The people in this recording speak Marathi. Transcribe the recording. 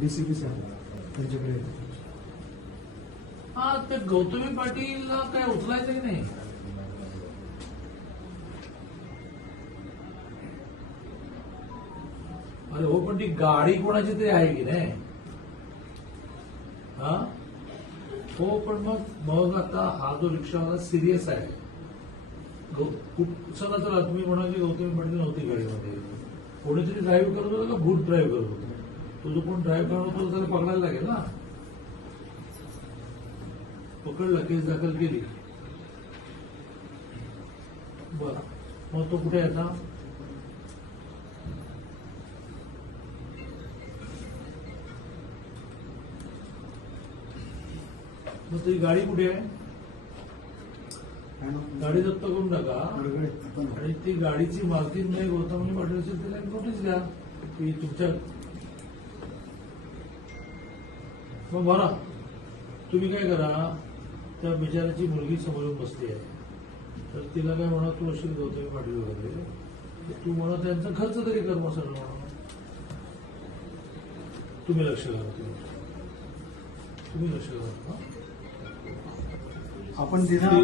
डीसीपी साहेब त्यांच्याकडे येतो. हा ते गौतमी पाटीलला काय उचलायचं की नाही? अरे हो, पण ती गाडी कोणाची तरी आहे की नाही? हा हो, पण मग आता हा जो रिक्षावाला सिरियस आहे. चला चला, तुम्ही म्हणा की गौतमी पाटील नव्हती गाडीमध्ये, कोणीतरी ड्राईव्ह करत होतं का भूत ड्राईव्ह करत होतं? तो जो कोण ड्राईव्ह करत होता त्याला पकडायला लागेल ना. पकडला, केस दाखल केली. बरं, मग तो कुठे आहे आता? मग ती गाडी कुठे आहे? गाडी जप्त करून टाका आणि ती गाडीची मालकीन नाही गौतमी पाटील असेल तिला नोटीस द्या की तुमच्या. मग बघा, तुम्ही काय करा, त्या बिचाराची मुलगी समोरून बसली आहे, तर तिला काय म्हणा, तू असेल गौतमी पाटील वगैरे, तू म्हणा त्यांचा खर्च तरी कर मग सगळं म्हणा. तुम्ही लक्ष करा, तुम्ही लक्ष करा. आपण तिथे